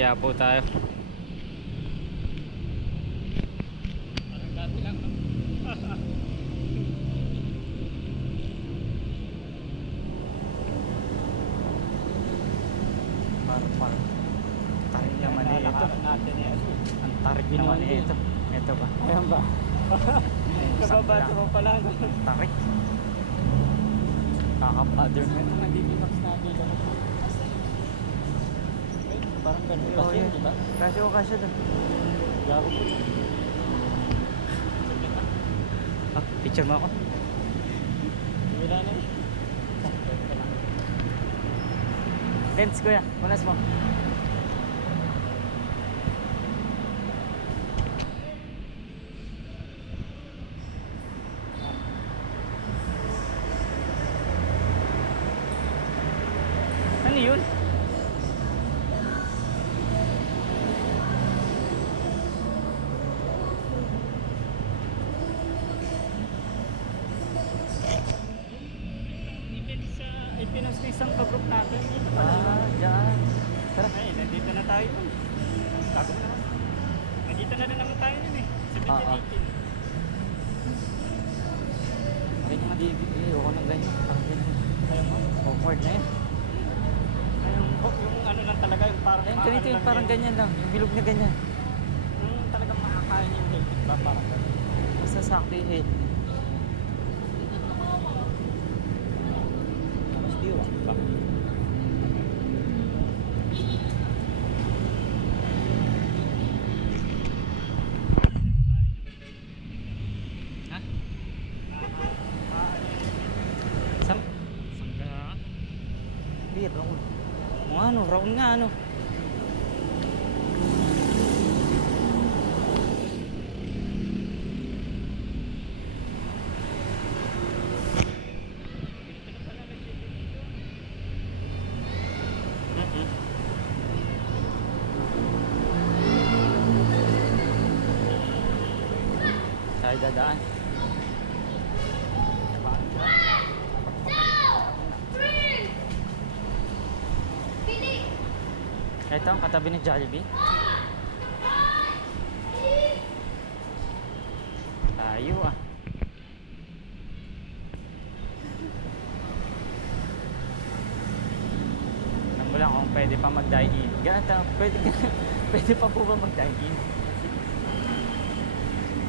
Quiapo tayo. Parang dati lang, no? Parang tarik naman eh ito. Natin yan. Ang tarik naman eh ito. Ito ba? Ayan ba? Nababasa mo pala, no? Tarik. Kaka-bother mo. Ito nga DB-Max natin lang. Ay, parang ganun kasi yun, di ba? Kasyo doon. Gago po. Ah, picture mo ako. Wala na eh. Lens kuya, punas mo. Ano yun? Ay, pinost na isang ka-group natin. Dito pala. Ah, dyan. Tara. Ay, nandito na tayo. Tago na naman. Nandito na rin naman tayo yun eh. 17-18. Ganyan nga DVD. Ayoko ng ganyan. Parang ganyan. Ayaw mo? Awkward na yun. Ay, yung ano lang talaga, yung parang Ayun, ganito yung parang ganyan lang. Yung bilog na ganyan. Yung talagang makakain yung helmet ba? Parang gano'n. Basta sakto yung head. Tapos diwang pa. Ha? Sam? Sangga. Hindi, round. Mga ano, round nga ano. Tayo dadaan. Ito ang katabi ng Jollibee. Tayo ah. Alam mo lang kung pwede pa mag-dine-in. Gata, pwede pa po ba mag-dine-in?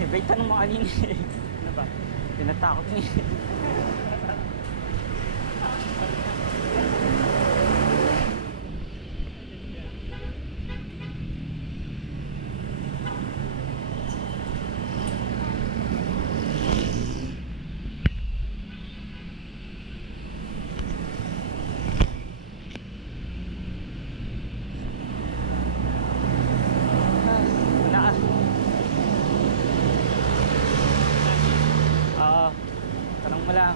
Iba'y tanong mo kanina eh. Ano ba? Tinatakot niya eh. Na. Oo. Tanong mo lang.